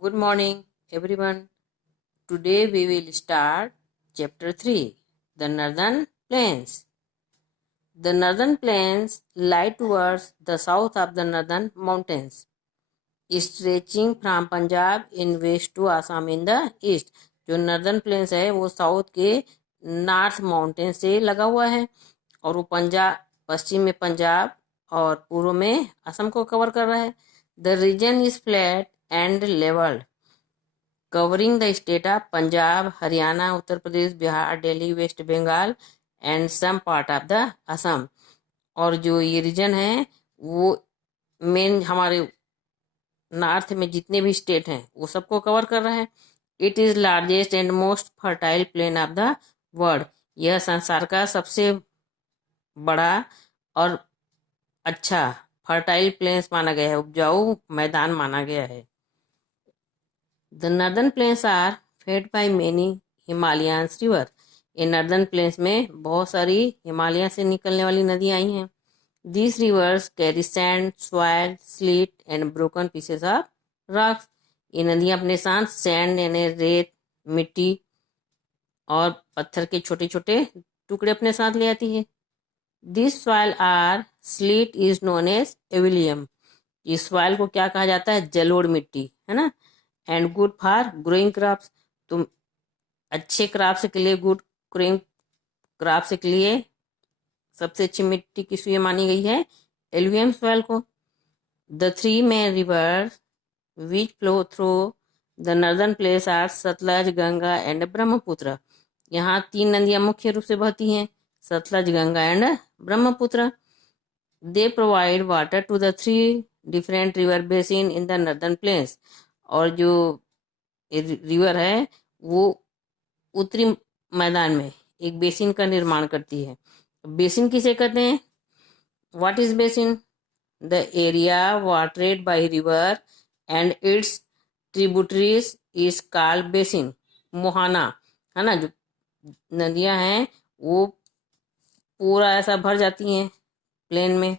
Good morning, everyone. Today we will start chapter 3, the Northern Plains. The Northern Plains lie towards the south of the Northern Mountains, stretching from Punjab in west to Assam in the east. जो northern planes है वो south के north mountain से लगा हुआ है और वो पंजाब पश्चिम में पंजाब और पूर्व में असम को कवर कर रहा है. The region is flat and levelled covering the state of Punjab, Haryana, Uttar Pradesh, Bihar, Delhi, West Bengal and some part of the Assam. और जो ये रीजन है वो मेन हमारे नॉर्थ में जितने भी स्टेट हैं वो सबको कवर कर रहा है. It is largest and most fertile plain of the world. यह संसार का सबसे बड़ा और अच्छा फर्टाइल प्लेन्स माना गया है, उपजाऊ मैदान माना गया है. The northern plains are fed by many Himalayan river. ये नर्दर्न प्लेन्स में बहुत सारी हिमालय से निकलने वाली नदियां आई हैं. These rivers carry sand, soil, sleet and broken pieces of rocks. ये नदियां अपने साथ सैंड यानी रेत, मिट्टी और पत्थर के छोटे छोटे टुकड़े अपने साथ ले आती है. This soil are sleet is known as alluvium. इस सॉइल को क्या कहा जाता है? जलोढ़ मिट्टी, है ना. And good for growing crops. तो अच्छे क्रॉप्स के लिए, गुड ग्रोइंग क्रॉप्स के लिए सबसे अच्छी मिट्टी किस मानी गई है? एलुवियम सॉइल को. The three main rivers which flow through the northern place are Sutlej, Ganga and Brahmaputra. यहाँ तीन नदियाँ मुख्य रूप से बहती हैं, Sutlej, Ganga and Brahmaputra. They provide water to the three different river basin in the northern plains. और जो रिवर है वो उत्तरी मैदान में एक बेसिन का निर्माण करती है. बेसिन किसे कहते हैं? What is basin? The area watered by river and its tributaries is called basin. मोहाना, है ना, जो नदियां हैं वो पूरा ऐसा भर जाती हैं प्लेन में,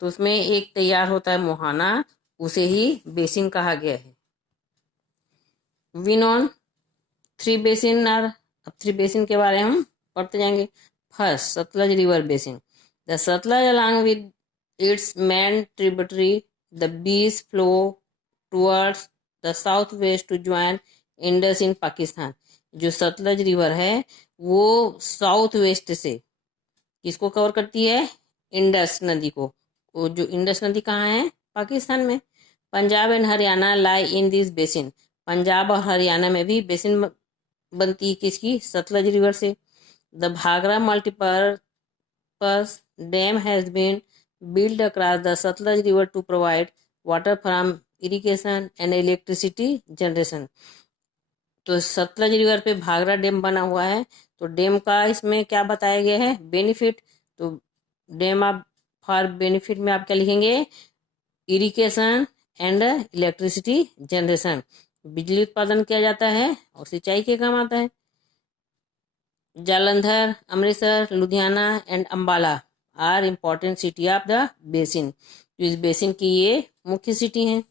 तो उसमें एक तैयार होता है मोहाना, उसे ही बेसिन कहा गया है. Win on three basin are. अब थ्री बेसिन के बारे में हम पढ़ते जाएंगे. First, Sutlej river basin. The Sutlej along with its main tributary the Beas flow towards the south west to join Indus in Pakistan. जो सतलज रिवर है वो साउथ वेस्ट से किसको कवर करती है? इंडस नदी को. वो जो इंडस नदी कहाँ है? पाकिस्तान में. Punjab and Haryana lie in this basin. Punjab और हरियाणा में भी बेसिन बनती है किसकी? सतलज रिवर से. The Bhakra multipurpose dam has been built across the Satluj River to provide water from irrigation and electricity generation. तो सतलज रिवर पे भागरा डैम बना हुआ है. तो डैम का इसमें क्या बताया गया है? बेनिफिट. तो डैम आप फॉर बेनिफिट में आप क्या लिखेंगे? Irrigation and electricity generation. बिजली उत्पादन किया जाता है और सिंचाई के काम आता है. Jalandhar, Amritsar, Ludhiana and Ambala are important city of the basin. तो इस बेसिन की ये मुख्य सिटी हैं.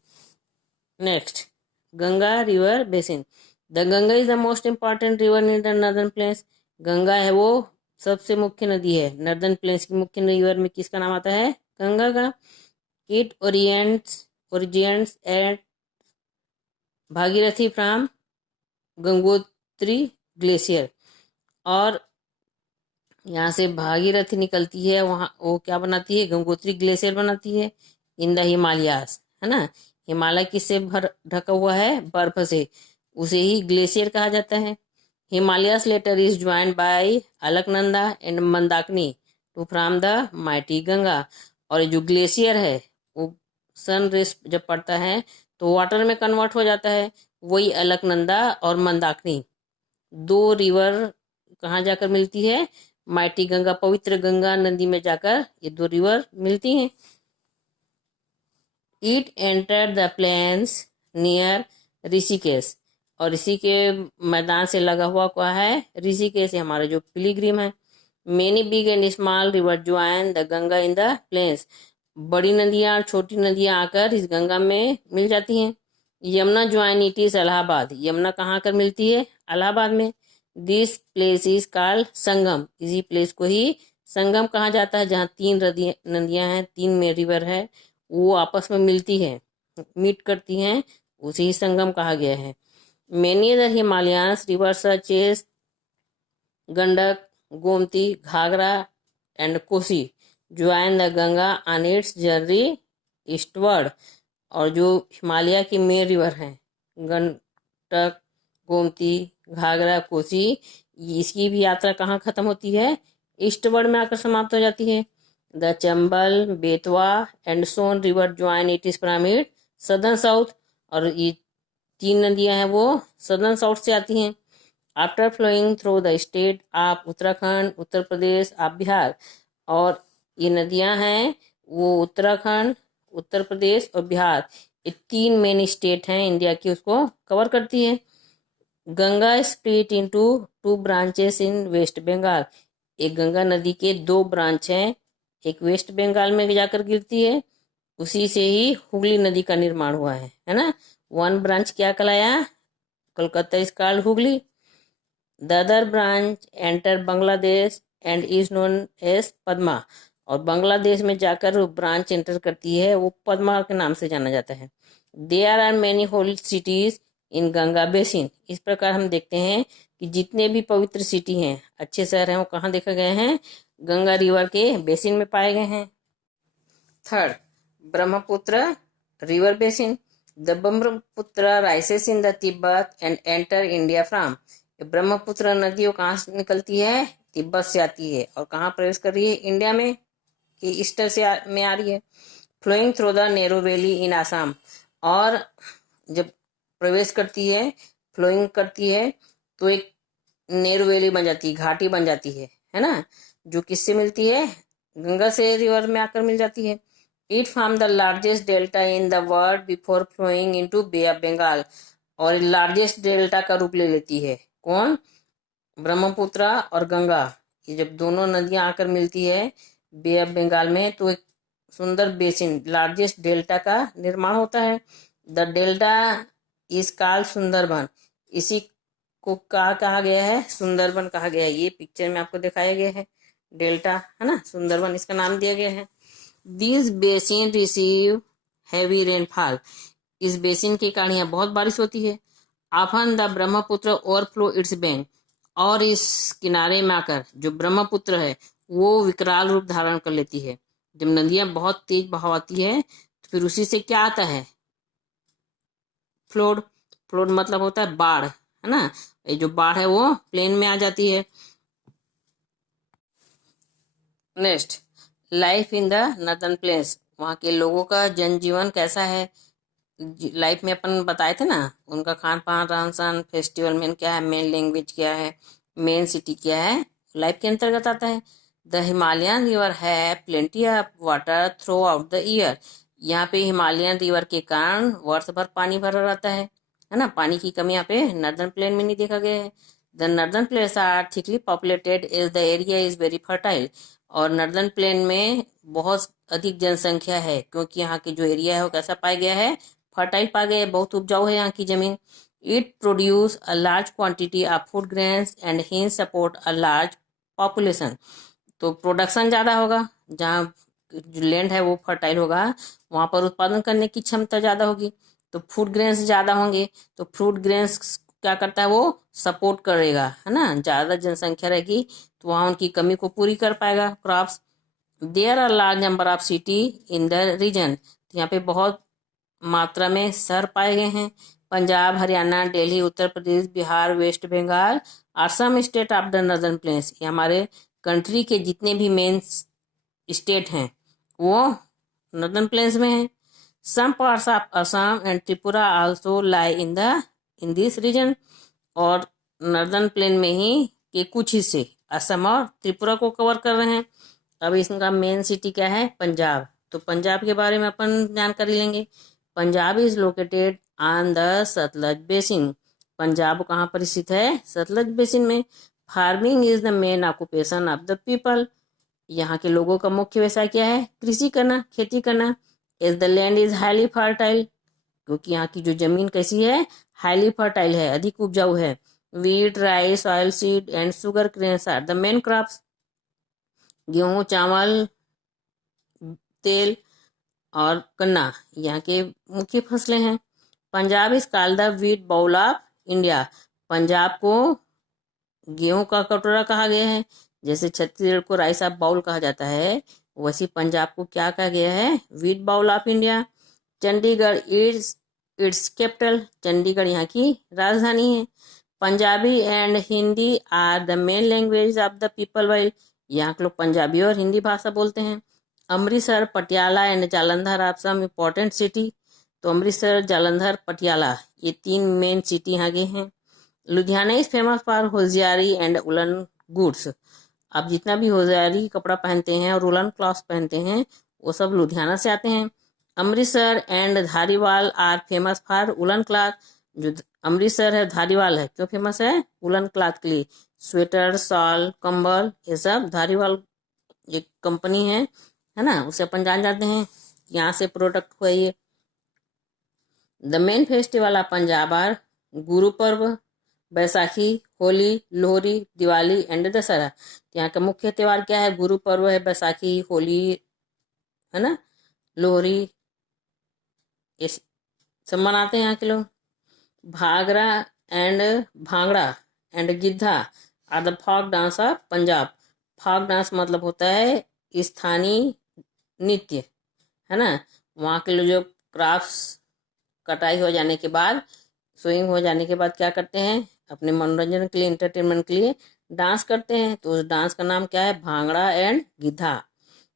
Next, Ganga river basin. The Ganga is the most important river in the northern plains. Ganga है वो सबसे मुख्य नदी है. नॉर्दर्न प्लेन्स की मुख्य रिवर में किसका नाम आता है? गंगा का. It origins at Bhagirathi from Gangotri glacier. और यहाँ से भागीरथी निकलती है, वहाँ वो क्या बनाती है? गंगोत्री ग्लेशियर बनाती है इन द हिमालयास, है ना. हिमालय किससे ढका हुआ है? बर्फ से. उसे ही ग्लेशियर कहा जाता है. Himalayas later is joined by Alaknanda and Mandakini to from the mighty Ganga. और जो ग्लेशियर है वो सन रेस जब पड़ता है तो वाटर में कन्वर्ट हो जाता है. वही अलकनंदा और मंदाकिनी दो रिवर कहाँ जाकर मिलती है? माइटी गंगा, पवित्र गंगा नदी में जाकर ये दो रिवर मिलती हैं. It enter the plains near Rishikesh. और ऋषि के मैदान से लगा हुआ क्या है? ऋषिकेश हमारे जो पिलग्रिम है. Many big and small river join the Ganga in the plains. बड़ी नदियाँ और छोटी नदियाँ आकर इस गंगा में मिल जाती हैं. Yamuna join it is Allahabad. Yamuna कहाँ कर मिलती है? इलाहाबाद में। दिस प्लेस इज कॉल्ड संगम। इसी प्लेस को ही संगम कहा जाता है, जहाँ तीन नदियां हैं, तीन में रिवर है, वो आपस में मिलती है, मीट करती हैं, उसे ही संगम कहा गया है। Many other Himalayans river such as Gandak, Gomti, Ghaghara and Kosi join the Ganga on its journey eastward. और जो हिमालय की मेन रिवर हैं, गंडक, गोमती, घाघरा, कोसी, इसकी भी यात्रा कहाँ खत्म होती है? ईस्टवर्ड में आकर समाप्त हो जाती है। The Chambal, Betwa and Son river join it is pyramid southern south. और ये तीन नदियां हैं वो सदर्न साउथ से आती हैं। After flowing through the state of Uttarakhand, Uttar Pradesh of Bihar. और ये नदियां हैं वो उत्तराखंड, उत्तर प्रदेश और बिहार, ये तीन मेन स्टेट हैं इंडिया की, उसको कवर करती है। Ganga split into two branches in West Bengal. एक गंगा नदी के दो ब्रांच हैं, एक वेस्ट बंगाल में जाकर गिरती है, उसी से ही हुगली नदी का निर्माण हुआ है ना। वन ब्रांच क्या कहलाया? Kolkata is called Hooghly. The other branch enter Bangladesh and is known as Padma. और बांग्लादेश में जाकर ब्रांच एंटर करती है, वो पद्मा के नाम से जाना जाता है। There are many holy cities in Ganga basin. इस प्रकार हम देखते हैं कि जितने भी पवित्र सिटी हैं, अच्छे शहर हैं, वो कहाँ देखे गए हैं? गंगा रिवर के बेसिन में पाए गए हैं। Third, Brahmaputra river basin. The Brahmaputra राइसेस in the Tibet and enter India from. Brahmaputra नदी वो कहाँ से निकलती है? तिब्बत से आती है, और कहाँ प्रवेश कर रही है? इंडिया में, कि ईस्टर में आ रही है। Flowing through the Nehru valley in Assam. और जब प्रवेश करती है, फ्लोइंग करती है, तो एक नेहरू वैली बन जाती है, घाटी बन जाती है ना, जो किससे मिलती है? गंगा से रिवर में आकर मिल जाती है। It form the largest delta in the world before flowing into bay of Bengal. और लार्जेस्ट डेल्टा का रूप ले लेती है कौन? ब्रह्मपुत्र और गंगा। ये जब दोनों नदियां आकर मिलती है बे ऑफ बंगाल में, तो एक सुंदर बेसिन, लार्जेस्ट डेल्टा का निर्माण होता है। The delta is called Sundarban. इसी को क्या कहा गया है? सुंदरबन कहा गया है। ये पिक्चर में आपको दिखाया गया है, डेल्टा है ना, सुंदरबन इसका नाम दिया गया है। This basin receive heavy rainfall. इस बेसिन के कारण यहाँ बहुत बारिश होती है। Often the Brahmaputra overflow it's bank. और इस किनारे में आकर जो ब्रह्मपुत्र है वो विकराल रूप धारण कर लेती है। जब नदियां बहुत तेज बहाव आती है, तो फिर उसी से क्या आता है? फ्लोड। फ्लोड मतलब होता है बाढ़, है ना। ये जो बाढ़ है वो प्लेन में आ जाती है। Next, life in the northern planes. वहाँ के लोगों का जनजीवन कैसा है? लाइफ में अपन बताए थे ना, उनका खान पान, रहन सहन, फेस्टिवल में क्या है, मेन लैंग्वेज क्या है, मेन सिटी क्या है, लाइफ के अंतर्गत आता है। द हिमालयन रिवर है plenty of water through out the year. यहाँ पे हिमालयन रिवर के कारण वर्ष भर पानी भरा रहता है ना। पानी की कमी यहाँ पे नॉर्दर्न प्लेन में नहीं देखा गया है। The northern plains are thickly populated as the area is very fertile. और नॉर्दर्न प्लेन में बहुत अधिक जनसंख्या है, क्योंकि यहाँ के जो एरिया है वो कैसा पाया गया है? फर्टाइल पाया गया है, बहुत उपजाऊ है यहाँ की जमीन। It produce a large quantity of food grains and hints support a large population. तो प्रोडक्शन ज़्यादा होगा, जहाँ जो लैंड है वो फर्टाइल होगा, वहाँ पर उत्पादन करने की क्षमता ज़्यादा होगी, तो फूड ग्रेन्स ज़्यादा होंगे। तो फ्रूट ग्रेन्स क्या करता है? वो सपोर्ट करेगा, है ना। ज़्यादा जनसंख्या रहेगी तो वहाँ उनकी कमी को पूरी कर पाएगा crops. There are large number of city in the region. यहाँ पे बहुत मात्रा में शहर पाए गए हैं। Punjab, Haryana, Delhi, Uttar Pradesh, Bihar, West Bengal are some state of the northern plains. ये हमारे कंट्री के जितने भी मेन स्टेट हैं वो नॉर्दर्न प्लेन्स में हैं। Some parts of Assam and Tripura also lie in this region. और नॉर्दर्न प्लेन में ही के कुछ हिस्से असम और त्रिपुरा को कवर कर रहे हैं। अब इसका मेन सिटी क्या है? पंजाब। तो पंजाब के बारे में अपन जानकारी लेंगे। Punjab is located on the Sutlej basin. Punjab कहाँ पर स्थित है? सतलज बेसिन में। Farming is the main occupation of the people. यहाँ के लोगों का मुख्य व्यवसाय क्या है? कृषि करना, खेती करना। Is the land is highly fertile. क्योंकि यहाँ की जो जमीन कैसी है, हाईली फर्टाइल है, अधिक उपजाऊ है। Wheat, rice, oil seed and sugar canes are the main crops. गेहूं, चावल, तेल और गन्ना यहाँ के मुख्य फसलें हैं। Punjab is called the wheat bowl of India. Punjab को गेहूं का कटोरा कहा गया है। जैसे छत्तीसगढ़ को राइस ऑफ बाउल कहा जाता है, वैसे पंजाब को क्या कहा गया है, wheat bowl of India. Chandigarh is its capital. Chandigarh यहाँ की राजधानी है। Punjabi and Hindi are the main language of the people while. यहाँ के लोग पंजाबी और हिंदी भाषा बोलते हैं। Amritsar, Patiala and Jalandhar are some important city. तो अमृतसर, जालंधर, पटियाला ये 3 मेन सिटी यहाँ के हैं। Ludhiana is famous for hosiery and woollen goods. आप जितना भी होजियारी कपड़ा पहनते हैं और उलन क्लॉथ पहनते हैं वो सब लुधियाना से आते हैं। Amritsar and Dhariwal are famous for woollen cloth. जो अमृतसर है, धारीवाल है, क्यों फेमस है, उलन क्लॉथ के लिए। स्वेटर, शॉल, कंबल ये सब धारीवाल एक कंपनी है ना, उसे अपन जान जाते हैं, यहाँ से प्रोडक्ट हुआ ये। The main festival of Punjab are Guru Parv, Baisakhi, Holi, Lohri, Diwali and Dussehra. यहाँ का मुख्य त्यौहार क्या है, गुरु पर्व है, बैसाखी, होली है ना, लोहरी, ये सब मनाते हैं यहाँ के लोग। Bhangra and bhangra and giddha are the folk dance of Punjab. Folk dance मतलब होता है स्थानीय नृत्य, है ना। वहाँ के लोग जो क्राफ्ट्स कटाई हो जाने के बाद, सोइंग हो जाने के बाद क्या करते हैं, अपने मनोरंजन के लिए, एंटरटेनमेंट के लिए डांस करते हैं। तो उस डांस का नाम क्या है, bhangra and giddha.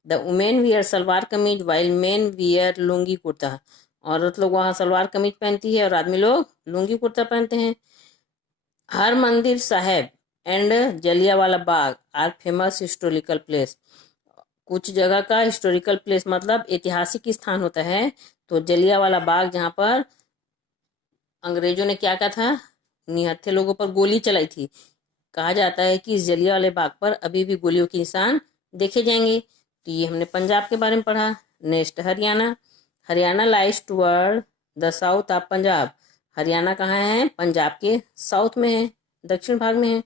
The women wear salwar kameez while men wear lungi kurta. औरत लोग वहाँ सलवार कमीज पहनती है और आदमी लोग लुंगी कुर्ता पहनते हैं। Harmandir Sahib and Jallianwala Bagh are famous historical place. कुछ जगह का हिस्टोरिकल प्लेस मतलब ऐतिहासिक स्थान होता है। तो जलियांवाला बाग, जहाँ पर अंग्रेजों ने क्या कहा था, निहत्थे लोगों पर गोली चलाई थी, कहा जाता है कि इस जलियांवाले बाग पर अभी भी गोलियों के निशान देखे जाएंगे। तो ये हमने पंजाब के बारे में पढ़ा। Next Haryana. Haryana lies toward the south of Punjab. Haryana कहाँ है, पंजाब के साउथ में है, दक्षिण भाग में है।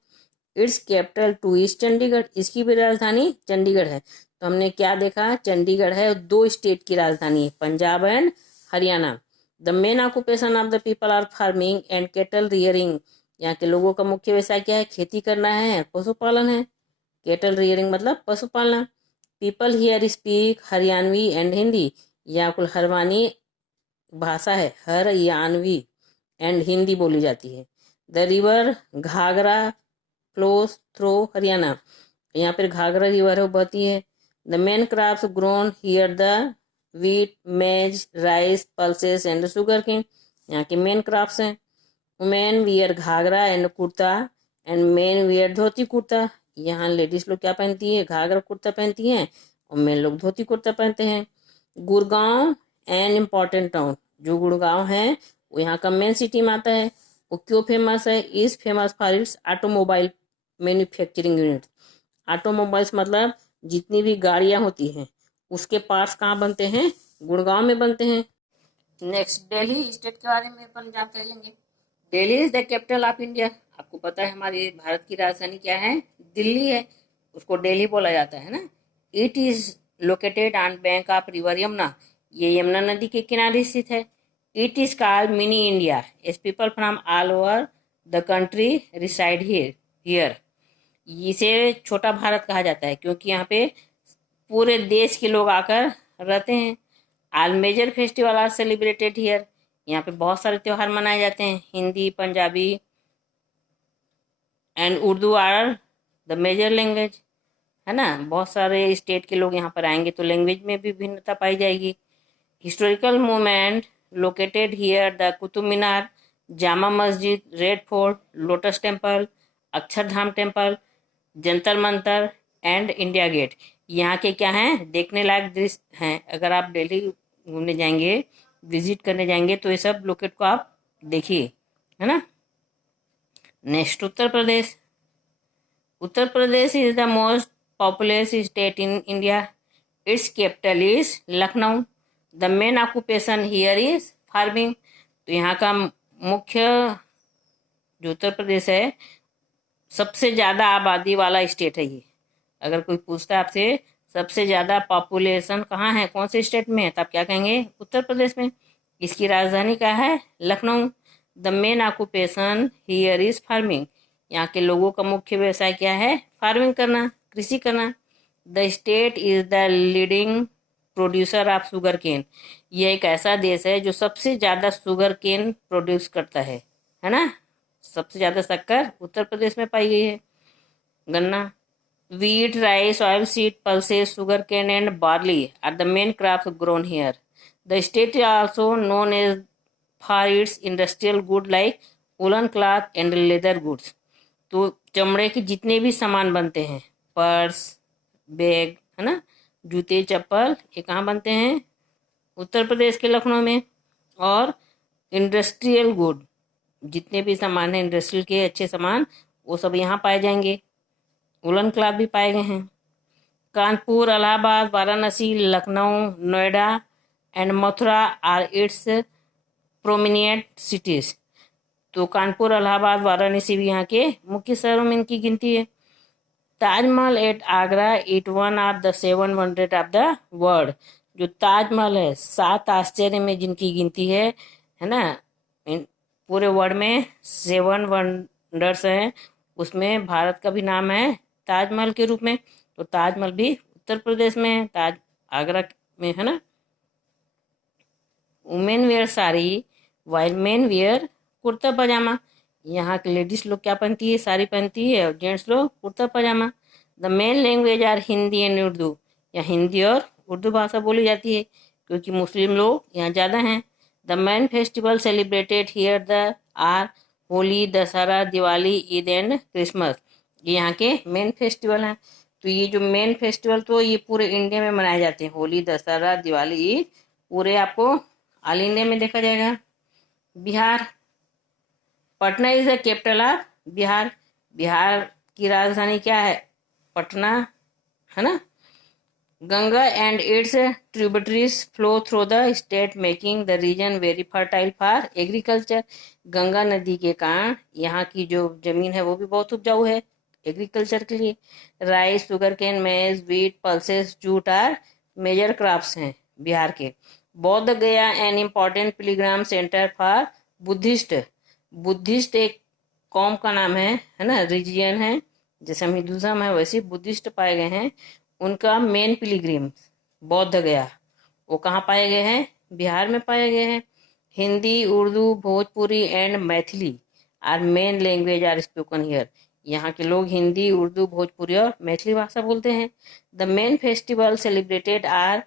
It's capital two is Chandigarh. इसकी भी राजधानी चंडीगढ़ है। तो हमने क्या देखा, चंडीगढ़ है, 2 स्टेट की राजधानी है, Punjab and Haryana. The main occupation of the people are farming and cattle rearing. यहाँ के लोगों का मुख्य व्यवसाय क्या है, खेती करना है, पशुपालन है। केटल रियरिंग मतलब पशुपालन। People here speak Haryanvi and Hindi. यहाँ कुल हरवानी भाषा है, हरियाणवी एंड हिंदी बोली जाती है। The river Ghaghara flows through Haryana. यहाँ पर घाघरा रिवर है, बहती है। The main crops grown here the wheat, maize, rice, pulses and sugar cane. यहाँ के मेन क्रॉप्स हैं। Women wear ghagra and kurta and men wear dhoti kurta. यहाँ लेडीज लोग क्या पहनती है, घाघरा कुर्ता पहनती हैं और मेन लोग धोती कुर्ता पहनते हैं। Gurgaon an important town. जो गुड़गांव है वो यहाँ का मेन सिटी में आता है। वो क्यों फेमस है, is famous for it's automobile manufacturing unit. Automobiles मतलब जितनी भी गाड़ियाँ होती हैं उसके पार्ट्स कहाँ बनते हैं, गुड़गांव में बनते हैं। नेक्स्ट दिल्ली स्टेट के बारे में अपन जानकारी लेंगे। Delhi is the capital of India. आपको पता है हमारी भारत की राजधानी क्या है, दिल्ली है, उसको दिल्ली बोला जाता है ना। It is located on bank of river Yamuna. ये यमुना नदी के किनारे स्थित है। It is called mini India as people from all over the country reside here. इसे छोटा भारत कहा जाता है क्योंकि यहाँ पे पूरे देश के लोग आकर रहते हैं। All major festival are celebrated here. यहाँ पे बहुत सारे त्योहार मनाए जाते हैं। Hindi, Punjabi and Urdu are the major language, है ना। बहुत सारे स्टेट के लोग यहाँ पर आएंगे तो लैंग्वेज में भी भिन्नता पाई जाएगी। Historical moment located here the Qutub Minar, Jama Masjid, Red Fort, Lotus Temple, Akshardham temple, Jantar Mantar and India Gate. यहाँ के क्या हैं, देखने लायक दृश्य हैं। अगर आप दिल्ली घूमने जाएंगे, विजिट करने जाएंगे तो ये सब लोकेट को आप देखिए, है ना। Next Uttar Pradesh. Uttar Pradesh is the most populous state in India. It's capital is Lucknow. The main occupation here is farming. तो यहाँ का मुख्य जो उत्तर प्रदेश है सबसे ज़्यादा आबादी वाला स्टेट है ये। अगर कोई पूछता है आपसे सबसे ज़्यादा पॉपुलेशन कहाँ है, कौन से स्टेट में है, तो आप क्या कहेंगे, उत्तर प्रदेश में। इसकी राजधानी क्या है, Lucknow. The main occupation here is farming. यहाँ के लोगों का मुख्य व्यवसाय क्या है, फार्मिंग करना, कृषि करना। The state is the leading producer of sugar cane. यह एक ऐसा देश है जो सबसे ज़्यादा शुगर केन प्रोड्यूस करता है ना। सबसे ज़्यादा शक्कर उत्तर प्रदेश में पाई गई है। गन्ना, wheat, rice, oilseed, pulses, sugarcane, and barley are the main crops grown here. The state is also known as for its industrial goods like woolen cloth and leather goods. तो चमड़े के जितने भी सामान बनते हैं, पर्स, बैग, है ना, जूते, चप्पल, ये कहाँ बनते हैं, उत्तर प्रदेश के लखनऊ में। और इंडस्ट्रियल गुड, जितने भी सामान हैं इंडस्ट्रियल के अच्छे सामान, वो सब यहाँ पाए जाएंगे। वुलन क्लॉथ भी पाए गए हैं। Kanpur, Allahabad, Varanasi, Lucknow, Noida and Mathura are its prominent cities. तो कानपुर, इलाहाबाद, वाराणसी भी यहाँ के मुख्य शहरों में इनकी गिनती है। Taj Mahal at Agra it one of the 7 wonder of the world. जो ताजमहल है 7 आश्चर्य में जिनकी गिनती है ना, पूरे वर्ल्ड में 7 वंडर्स हैं, उसमें भारत का भी नाम है ताजमहल के रूप में। तो ताजमहल भी उत्तर प्रदेश में है, ताज आगरा में, है ना। Women wear sari while men wear kurta pyjama. यहाँ के लेडीज लोग क्या पहनती है, साड़ी पहनती है, और जेंट्स लोग kurta pyjama. The main language are Hindi and Urdu. यहाँ हिंदी और उर्दू भाषा बोली जाती है क्योंकि मुस्लिम लोग यहाँ ज़्यादा हैं। The main festival celebrated here the are Holi, Dussehra, Diwali, Eid and Christmas. ये यहाँ के मेन फेस्टिवल हैं। तो ये जो मेन फेस्टिवल तो ये पूरे इंडिया में मनाए जाते हैं, होली, दशहरा, दिवाली, ईद, पूरे आपको ऑल इंडिया में देखा जाएगा। Bihar, Patna is the capital of Bihar. Bihar की राजधानी क्या है, पटना, है ना। Ganga and its tributaries flow through the state making the region very fertile for agriculture. Ganga नदी के कारण यहाँ की जो जमीन है वो भी बहुत उपजाऊ है एग्रीकल्चर के लिए। Rice, sugar cane, maize, wheat, pulses, jute are major crops हैं बिहार के। Bodh Gaya an important pilgrim centre for Buddhist. Buddhist एक कौम का नाम है ना, रिलीजियन है। जैसे हम हिंदुज़म है वैसे बुद्धिस्ट पाए गए हैं। उनका मेन पिलग्रिम बौद्ध गया, वो कहाँ पाए गए हैं, बिहार में पाए गए हैं। Hindi, Urdu, Bhojpuri and Maithili are main language are spoken here. यहाँ के लोग हिंदी, उर्दू, भोजपुरी और मैथिली भाषा बोलते हैं। The main festival celebrated are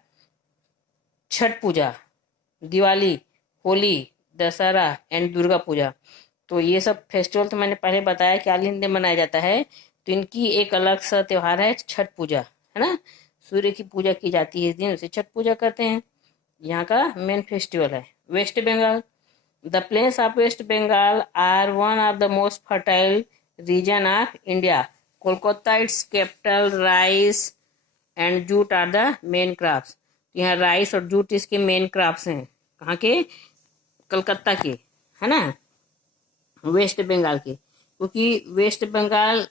Chhath Puja, Diwali, Holi, Dussehra and Durga Puja. तो ये सब फेस्टिवल तो मैंने पहले बताया कि ऑल इंडिया मनाया जाता है। तो इनकी एक अलग सा त्यौहार है छठ पूजा, है ना। सूर्य की पूजा की जाती है इस दिन, उसे छठ पूजा करते हैं। यहाँ का मेन फेस्टिवल है। West Bengal, the plains of West Bengal are one of the most fertile region of India. Kolkata its capital, rice and jute are the main crops. यहाँ राइस और जूट इसके मेन क्रॉप्स हैं। कहाँ के, कलकत्ता के, है ना, वेस्ट बंगाल के। क्योंकि वेस्ट बंगाल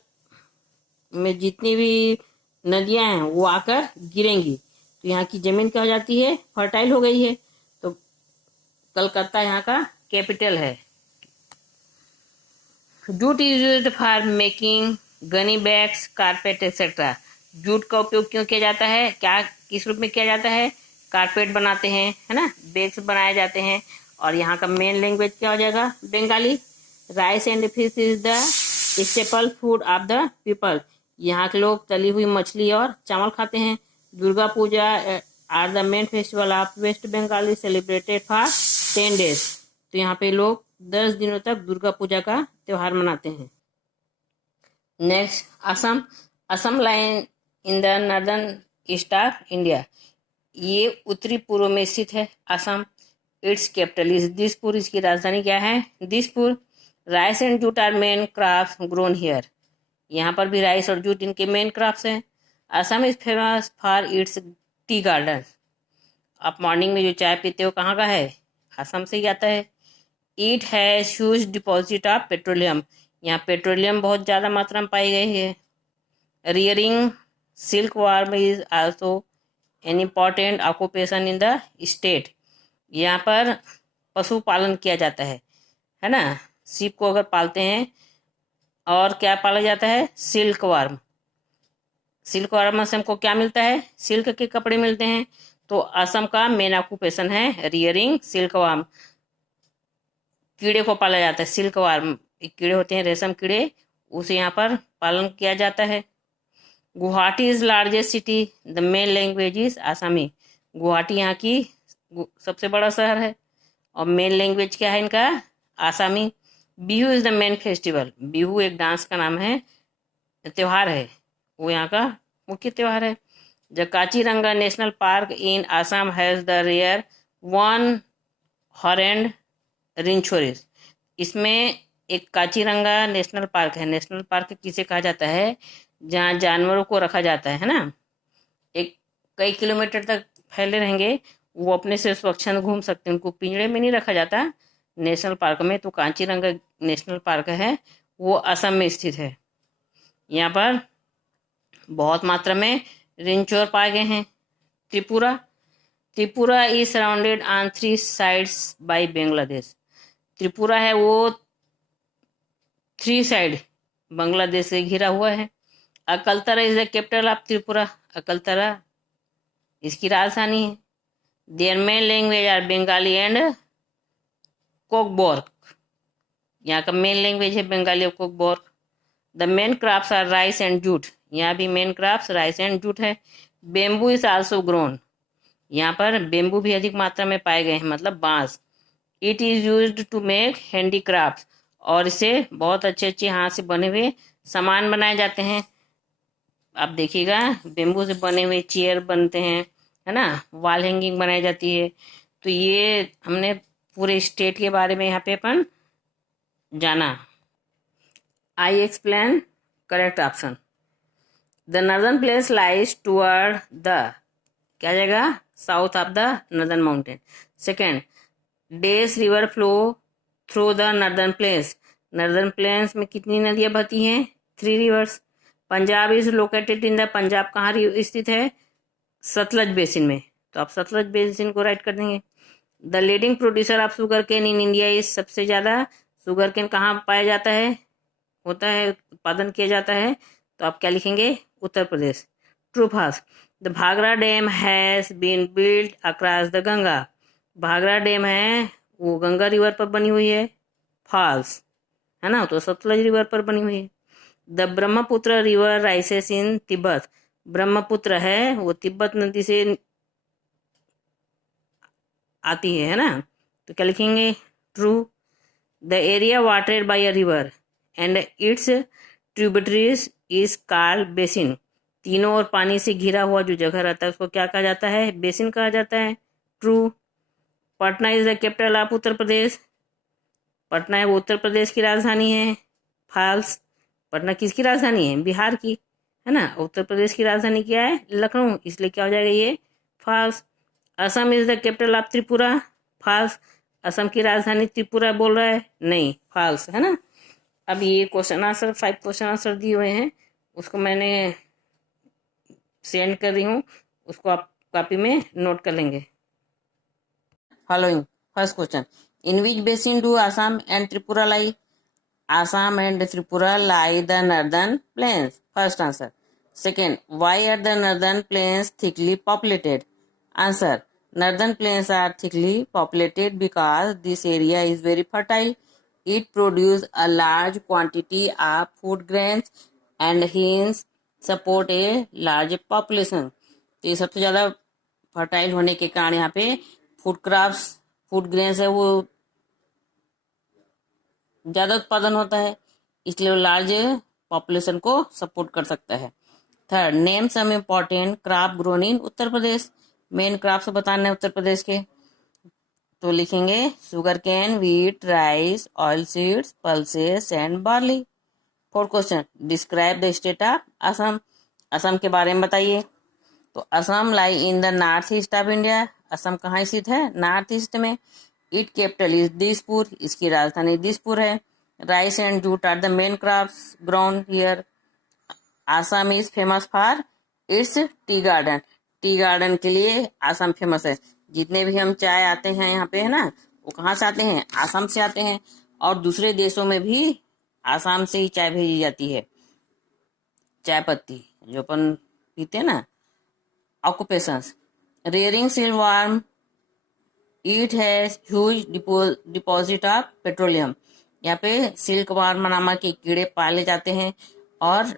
में जितनी भी नदियां हैं वो आकर गिरेंगी तो यहाँ की जमीन क्या हो जाती है, फर्टाइल हो गई है। तो कलकत्ता यहाँ का कैपिटल है। Jute is used for making Ghani bags, carpet etcetera. Jute का उपयोग क्यों किया जाता है, क्या किस रूप में किया जाता है, कारपेट बनाते हैं, है ना, बैग्स बनाए जाते हैं। और यहाँ का मेन लैंग्वेज क्या हो जाएगा, Bengali. Rice and fish is the staple food of the people. यहाँ के लोग तली हुई मछली और चावल खाते हैं। Durga Puja are the main festival of West Bengal celebrated for 10 days। तो यहाँ पे लोग 10 दिनों तक दुर्गा पूजा का त्यौहार मनाते हैं। Next, Assam. Assam line in the northern east of India. ये उत्तरी पूर्व में स्थित है Assam. Its capital is Dispur. इसकी राजधानी क्या है, Dispur. Rice and jute are main crops grown here. यहाँ पर भी राइस और जूट इनके मेन क्रॉप्स हैं। Assam is famous for its tea garden. आप मॉर्निंग में जो चाय पीते हो कहाँ का है, असम से ही आता है। It has huge deposit of petroleum, यहाँ पेट्रोलियम बहुत ज़्यादा मात्रा में पाई गई है। Rearing silk warm is also an important occupation in the state, यहाँ पर पशुपालन किया जाता है ना। सीप को अगर पालते हैं, और क्या पाला जाता है, सिल्क वार्म। सिल्क वार्म से हमको क्या मिलता है, सिल्क के कपड़े मिलते हैं। तो असम का मेन ऑक्यूपेशन है रियरिंग सिल्क वार्म, कीड़े को पाला जाता है। सिल्क वार्म कीड़े होते हैं, रेशम कीड़े, उसे यहाँ पर पालन किया जाता है। Guwahati is largest city, the main language is आसामी, गुवाहाटी यहाँ की सबसे बड़ा शहर है और मेन लैंग्वेज क्या है इनका, आसामी। Bihu is the main festival, Bihu एक डांस का नाम है, त्यौहार है, वो यहाँ का मुख्य त्यौहार है। The Kaziranga national park in Assam has the rare one horned rhinoceros, इसमें एक काजीरंगा नेशनल पार्क है। नेशनल पार्क किसे कहा जाता है, जहाँ जानवरों को रखा जाता है ना, एक कई किलोमीटर तक फैले रहेंगे, वो अपने से स्वच्छंद घूम सकते हैं, उनको पिंजड़े में नहीं रखा जाता नेशनल पार्क में। तो काजीरंगा नेशनल पार्क है, वो असम में स्थित है। यहाँ पर बहुत मात्रा में रिनचोर पाए गए हैं। Tripura, Tripura is surrounded on 3 sides by Bangladesh, Tripura है वो 3 साइड बांग्लादेश से घिरा हुआ है। Agartala is the capital of Tripura, Agartala इसकी राजधानी है। Their main language are Bengali and Kokborok, यहाँ का मेन लैंग्वेज है बंगाली और Kokborok. The main crops are rice and jute, यहाँ भी main crops rice and jute है। बेम्बू इज आल्सो ग्रोन, यहाँ पर बेम्बू भी अधिक मात्रा में पाए गए हैं, मतलब बांस। It is used to make handicraft, और इसे बहुत अच्छे अच्छे हाथ से बने हुए सामान बनाए जाते हैं। आप देखिएगा बेम्बू से बने हुए चेयर बनते हैं, है ना, वॉल हैंगिंग बनाई जाती है। तो ये हमने पूरे स्टेट के बारे में यहाँ पे अपन जाना। I explain correct option. The northern place lies toward the, क्या जाएगा, south of the northern mountain. Second, these river flow through the northern plains, northern plains में कितनी नदियां बहती हैं, 3 rivers. Punjab is located in the, Punjab कहाँ स्थित है, सतलज बेसिन में, तो आप सतलज बेसिन को राइट कर देंगे। The leading producer of sugar cane in India is, सबसे ज़्यादा शुगर केन कहाँ पाया जाता है, होता है, उत्पादन किया जाता है, तो आप क्या लिखेंगे, Uttar Pradesh. True false, the Bhakra dam has been built across the Ganga, Bhakra dam है वो गंगा रिवर पर बनी हुई है, फॉल्स है ना, तो सतलज रिवर पर बनी हुई है। द ब्रह्मपुत्र रिवर राइसेस इन तिब्बत, ब्रह्मपुत्र है वो तिब्बत नदी से आती है ना, तो क्या लिखेंगे, true. The area watered by a river and its tributaries is called basin, तीनों ओर पानी से घिरा हुआ जो जगह रहता है उसको क्या कहा जाता है, बेसिन कहा जाता है, true. Patna is the capital of Uttar Pradesh, Patna है वो उत्तर प्रदेश की राजधानी है, फॉल्स। पटना किसकी राजधानी है, बिहार की, है ना, उत्तर प्रदेश की राजधानी क्या है, लखनऊ, इसलिए क्या हो जाएगा ये, false. Assam is the capital of Tripura, false, Assam की राजधानी त्रिपुरा बोल रहा है, नहीं, फॉल्स, है ना। अब ये क्वेश्चन आंसर 5 क्वेश्चन आंसर दिए हुए हैं, उसको मैंने सेंड कर रही हूँ, उसको आप कॉपी में नोट कर लेंगे। Following, first question, in which basin do Assam and Tripura lie, Assam and Tripura lie the northern plains. First answer. Second, why are the northern plains thickly populated? Answer. Northern plains are thickly populated because this area is very fertile. It produces a large quantity of food grains and hence support a large population. तो ये सबसे ज़्यादा fertile होने के कारण यहाँ पे food crops, food grains है वो ज़्यादा उत्पादन होता है, इसलिए वो लार्ज पॉपुलेशन को सपोर्ट कर सकता है। Third, name some important crop grown in Uttar Pradesh, main crops बताना है उत्तर प्रदेश के, तो लिखेंगे sugar cane, wheat, rice, oil seeds, pulses and barley. Fourth question, describe the state of Assam, Assam के बारे में बताइए। तो Assam lie in the north east of India, Assam कहाँ स्थित है, नॉर्थ ईस्ट में। इट कैपिटल इज दिसपुर, इसकी राजधानी दिसपुर है। Rice and jute are the main crops grown here. Assam is famous for its tea garden, tea garden के लिए आसाम फेमस है। जितने भी हम चाय आते हैं यहाँ पे है ना, वो कहाँ से आते हैं, आसाम से आते हैं। और दूसरे देशों में भी आसाम से ही चाय भेजी जाती है। चाय पत्ती जो अपन पीते हैं ना। Occupations, rearing silkworm, it has huge deposit of petroleum. यहाँ पे सिल्क वार्म नामक के कीड़े पाले जाते हैं और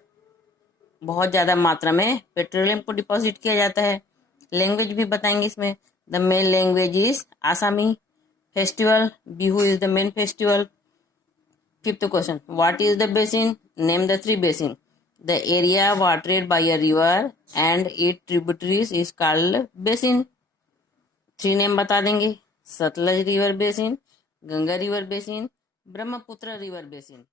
बहुत ज़्यादा मात्रा में पेट्रोलियम को डिपॉजिट किया जाता है। लैंग्वेज भी बताएंगे इसमें। The main language is Assamese. Festival, Bihu is the main festival. Fifth question, what is the basin, name the three basin. The area watered by a river and it tributaries is called basin. Three name बता देंगे। Sutlej river basin, Ganga river basin, Brahmaputra river basin.